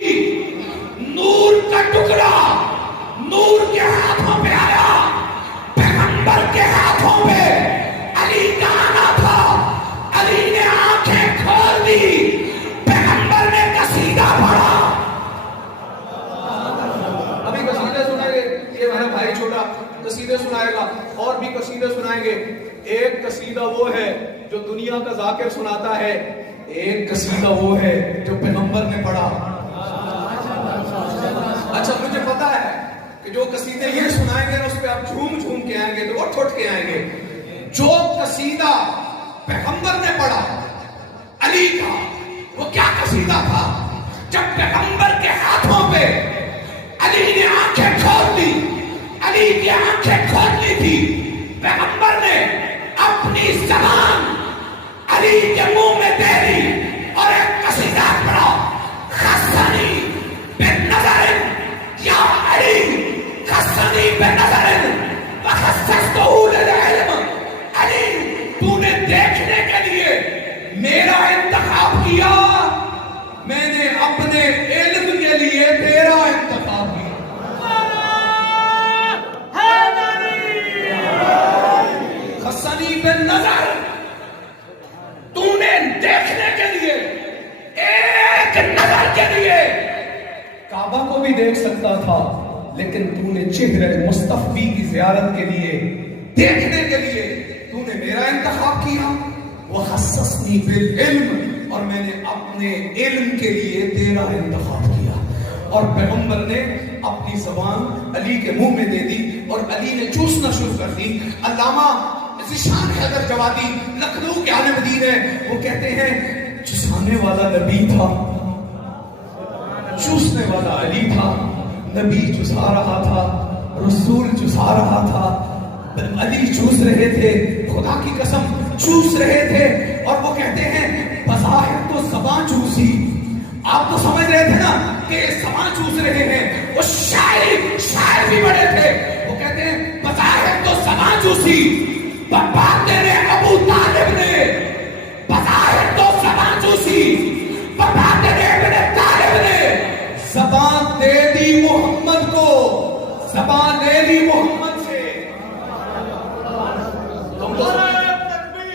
نور کا ٹکڑا نور کے ہاتھوں پہ آیا، پیغمبر کے ہاتھوں پہ علی کا آنا تھا، علی نے آنکھیں کھول دی، پیغمبر نے قصیدہ پڑھا۔ ابھی قصیدے سنائیں گے، یہ میرا بھائی چھوٹا قصیدے سنائے گا، اور بھی قصیدے سنائیں گے۔ ایک قصیدہ وہ ہے جو دنیا کا ذاکر سناتا ہے، ایک قصیدہ وہ ہے جو پیغمبر نے پڑھا۔ اچھا مجھے پتا ہے کہ جو قصیدے یہ سنائیں گے اس پہ آپ جھوم جھوم کے آئیں گے، تو اٹھ اٹھ کے آئیں گے۔ جو قصیدہ پیغمبر نے پڑھا علی کا، وہ کیا قصیدہ تھا؟ جب پیغمبر کے ہاتھوں پہ علی نے آنکھیں کھول دی، علی کی آنکھیں کھولنی تھی، پیغمبر نے اپنی زبان علی کے منہ میں دے دی اور ایک قصیدہ پڑھا، خصنی بالنظر یا علی، خصنی بالنظر وخصصتہ للعلم، علی تو نے دیکھنے کے لیے میرا انتخاب کیا، میں نے اپنے علم کے لیے تیرا انتخاب کیا۔ خصنی بالنظر، تو نے دیکھنے کے لیے، ایک نظر کے لیے کعبہ کو بھی دیکھ سکتا تھا، لیکن تو نے چہرے مصطفی کی زیارت کے لیے، دیکھنے کے لیے تو نے میرا انتخاب کیا۔ وخصصنی بالعلم، اور میں نے اپنے علم کے لیے تیرا انتخاب کیا۔ اور پیغمبر نے اپنی زبان علی کے منہ میں دے دی اور علی نے چوسنا شروع کر دی۔ علامہ ذیشان حیدر جوادی لکھنؤ کے عالم دین ہے، وہ کہتے ہیں چسانے والا نبی تھا، چوسنے والا علی تھا، نبی چسا رہا تھا، رسول چسا رہا تھا، علی چوس رہے تھے، خدا کی قسم چوس رہے تھے۔ اور وہ کہتے ہیں بظاہر تو زبان چوسی، آپ تو سمجھ رہے تھے نا کہ زبان چوس رہے ہیں، وہ شاعر بھی بڑے تھے، وہ کہتے ہیں بظاہر تو زبان چوسی، پپا تیرے ابو طالب نے بظاہر تو زبان چوسی، پپا تیرے ابن طالب نے زبان دے دی محمد کو، زبان لے لی محمد سے۔ تم تو اللہ اکبر،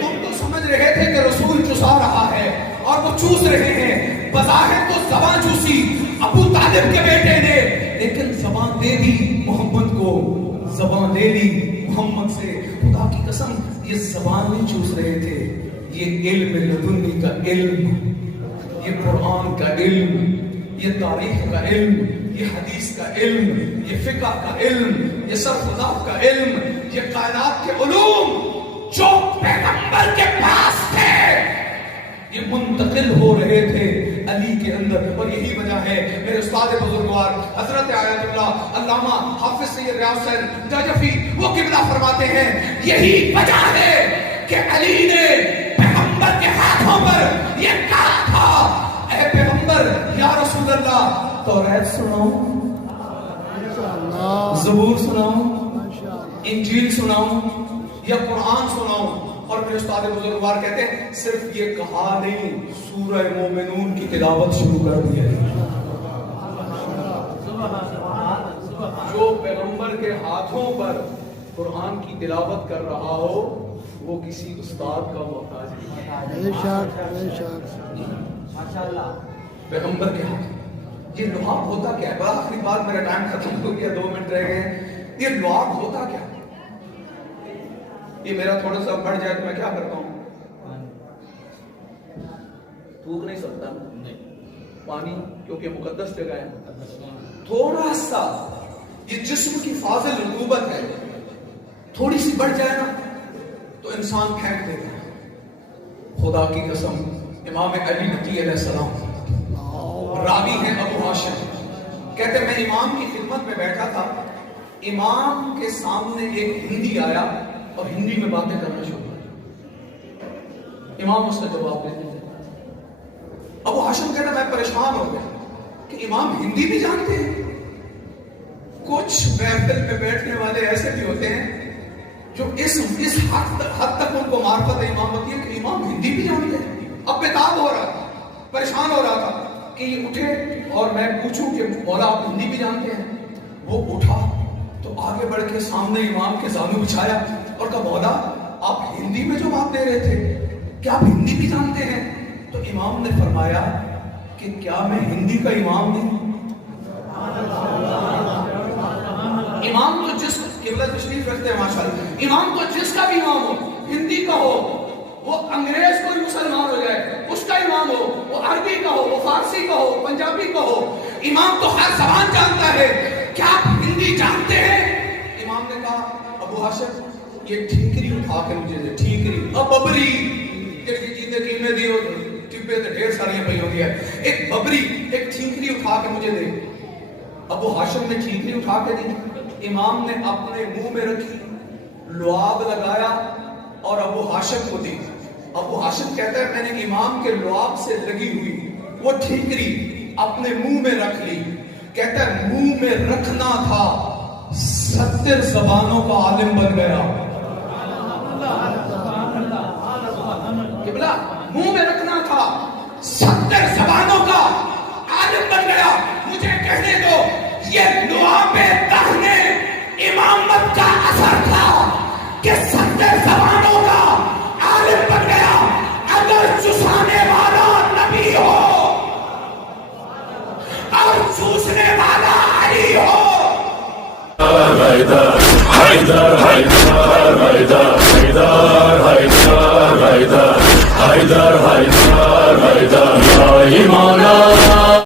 تم تو سمجھ رہے تھے کہ رسول چسا رہا ہے اور وہ چوس رہے ہیں، بظاہر تو زبان چوسی ابو طالب کے بیٹے نے، لیکن زبان دے دی محمد کو، زبان لے لی محمد سے۔ خدا کی قسم یہ زبان نہیں چوس رہے تھے، یہ علم لدنی کا علم، یہ قرآن کا علم، یہ تاریخ کا علم، یہ حدیث کا علم، یہ فقہ کا علم، یہ صرف نحو کا علم، یہ کائنات کے علوم جو پیغمبر کے پاس تھے، یہ منتقل ہو رہے تھے علی کے اندر۔ اور یہی وجہ ہے میرے استاد بزرگوار حضرت آیت اللہ علامہ حافظ سید ریاض حسین نجفی وہ قبلہ فرماتے ہیں، یہی وجہ ہے کہ علی نے پیغمبر کے ہاتھوں پر یہ کہا تھا، اے پیغمبر یا رسول اللہ توریت سناؤ، زبور سناؤ، انجیل سناؤ یا قرآن سناؤ؟ اور میرے استاد بزرگوار کہتے ہیں صرف یہ کہا نہیں، سورہ مومنون کی تلاوت شروع کر دی ہے۔ جو پیغمبر کے ہاتھوں پر قرآن کی تلاوت کر رہا ہو وہ کسی استاد کا محتاج نہیں ہے۔ پیغمبر کے ہاتھ یہ لعاب ہوتا کیا ہے؟ بڑا آخری بات، میرا ٹائم ختم ہو گیا، 2 منٹ رہ گئے۔ یہ لعاب ہوتا کیا؟ یہ میرا تھوڑا سا بڑھ جائے تو میں کیا کرتا ہوں؟ تھوک نہیں سکتا پانی، کیونکہ مقدس جگہ ہے۔ تھوڑا سا یہ جسم کی فاضل رطوبت ہے، تھوڑی سی بڑھ جائے نا تو انسان پھینک دیتا ہے۔ خدا کی قسم امام علی نقی علیہ السلام راوی ہیں ابو ہاشم، کہتے میں امام کی خدمت میں بیٹھا تھا، امام کے سامنے ایک ہندی آیا اور ہندی میں باتیں کرنا شروع کی، امام اس کا جواب دیتے تھے۔ ابو ہاشم کہتا میں پریشان ہو گیا کہ امام ہندی بھی جانتے ہیں؟ کچھ محفل میں بیٹھنے والے ایسے بھی ہوتے ہیں جو اس حد تک ان کو معرفت امامت ہے کہ امام ہندی بھی جانتے ہیں. اب بےتاب ہو رہا تھا, پریشان ہو رہا تھا کہ یہ اٹھے اور میں پوچھوں کہ مولا آپ ہندی بھی جانتے ہیں. وہ اٹھا تو آگے بڑھ کے سامنے امام کے زانو بچھایا اور کہا مولا آپ ہندی میں جو بات دے رہے تھے کیا آپ ہندی بھی جانتے ہیں؟ تو امام نے فرمایا کہ کیا میں ہندی کا امام نہیں؟ امام تو جس قبلہ تشریف رکھتے ہیں ماشاءاللہ, امام تو جس کا بھی امام ہو, ہندی کا ہو, وہ انگریز کوئی مسلمان ہو جائے اس کا امام ہو, وہ عربی کا ہو, وہ فارسی کا ہو, پنجابی کا ہو, امام تو ہر زبان جانتا ہے. کیا آپ ہندی جانتے ہیں؟ امام نے کہا ابو ہاشم یہ ٹھیکری اٹھا کے مجھے دے. ٹھیکری اب ببری جڑی چیزیں قیمے دی ہو ٹبے تے ڈھیر ساری پئی ہوندی ہے, ایک ببری ایک ٹھیکری اٹھا کے مجھے دے. ابو ہاشم نے ٹھیکری اٹھا کے دی, امام نے اپنے منہ میں رکھی, لعاب لگایا اور ابو ہاشم کو دی. ابو ہاشم کہتا ہے میں نے امام کے لعاب سے لگی ہوئی وہ ٹھیکری اپنے منہ میں رکھ لی. کہتا ہے منہ میں رکھنا تھا 70 زبانوں کا عالم بن گیا. قبلہ منہ میں رکھنا تھا 70 زبانوں کا عالم بن گیا. مجھے کہنے دو یہ لعاب دہنے امامت کا اثر تھا کہ 70 زبانوں کا عالم بن گیا. اگر چسانے والا نبی ہو اور چوسنے والا علی ہو.